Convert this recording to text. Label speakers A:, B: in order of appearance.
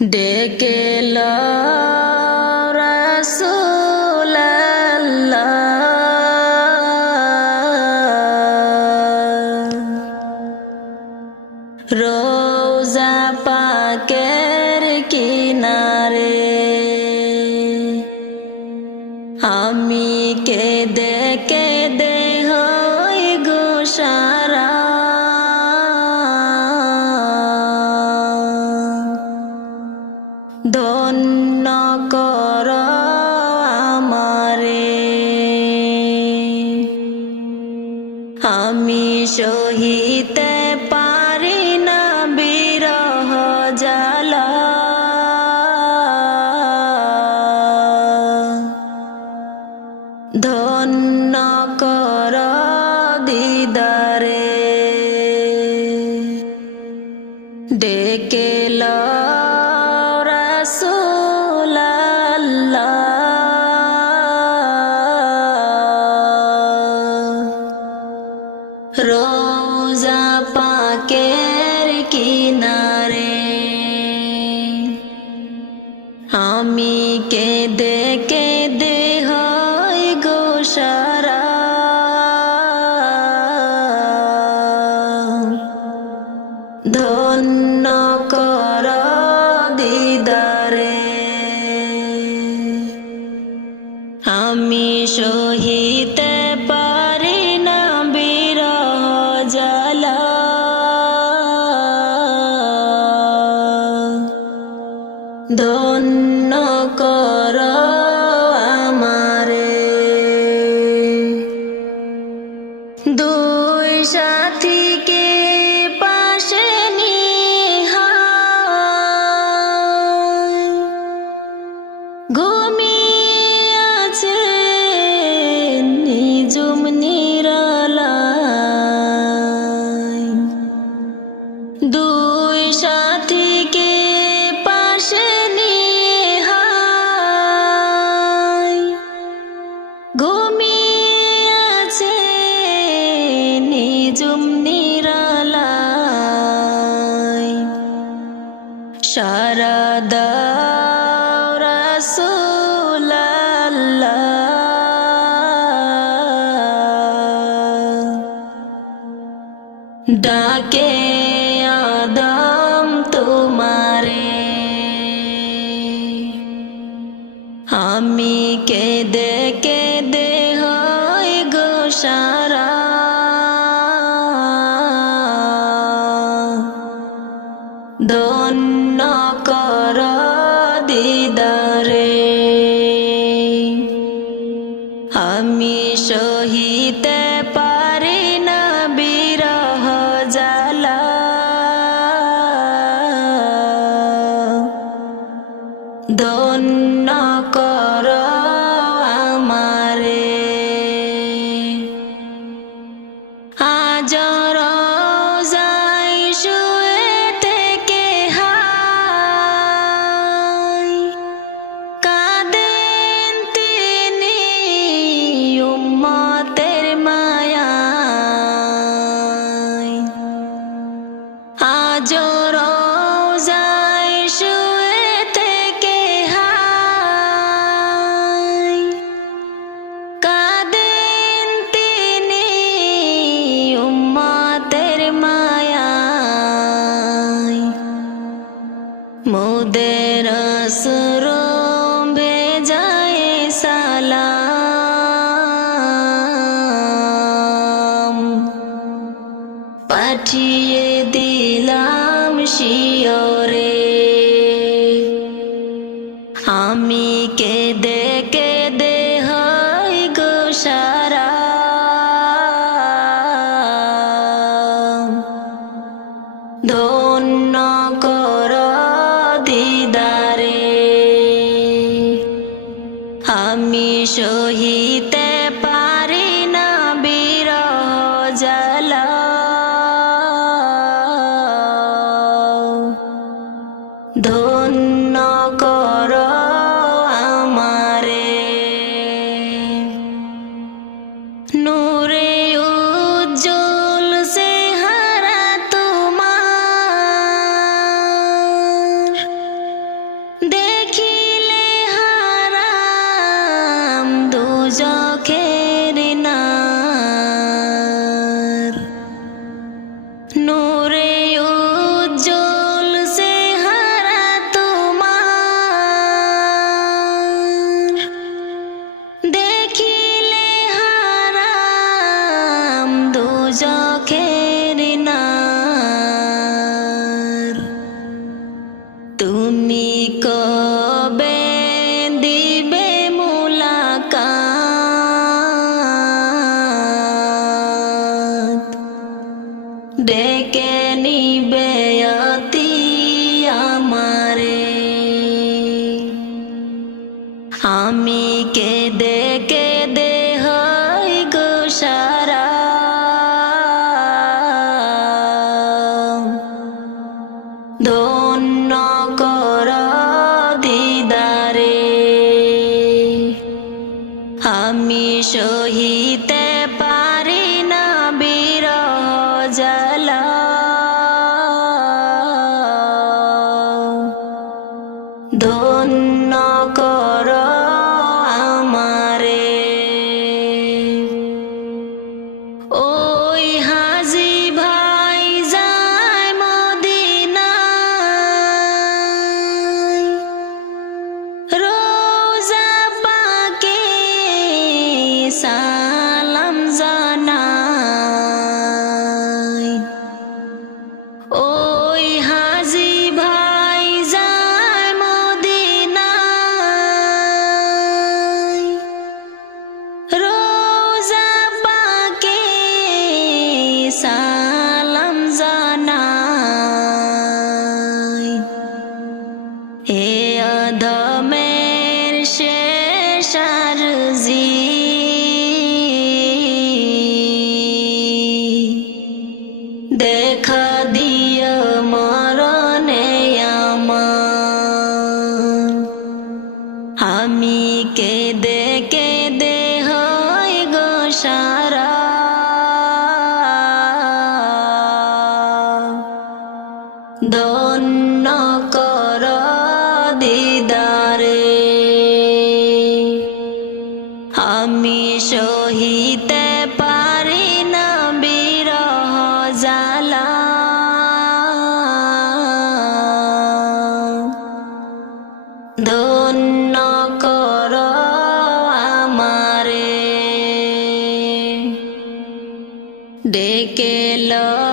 A: ডেকে রোজা পাকের কিনারে আমি কেদে Rồi. ধন্য কর আমারে। দুই সাথীকে পাশে নিহা ঘুমিয়ে আছে নিজুম নিরালা দু সারা দাও রাসুলাল্লাহ। ডাকে অসুরোं भेजाए সালাম পাঠিয়ে দিলাম শিওরে আমি কেঁদে কেঁদে হয় গো সারা ধো তুমি কবে দিবে মুলাকাত? ডেকে নিবে অতি আমারে। আমি কেদে আমি সহিত দন্ন কর দিদারে। আমি সহিতে পারি না বিরহ জালা দন্ন কর আমারে। ডেকে লো